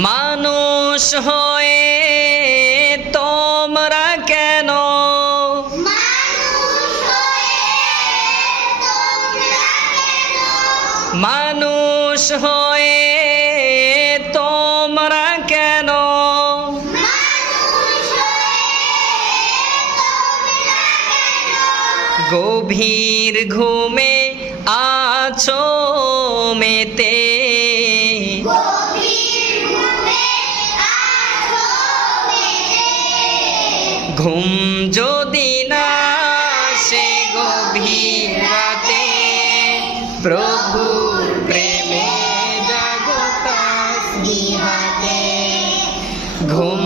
মানুষ হয়ে তোমরা কেন মানুষ হয়ে তোমরা কেন গভীর ঘুমে আছো মেতে ঘুম যদি না সে গভীর রাতে প্রভুর প্রেমে জাগো তাসবিহাতে ঘুম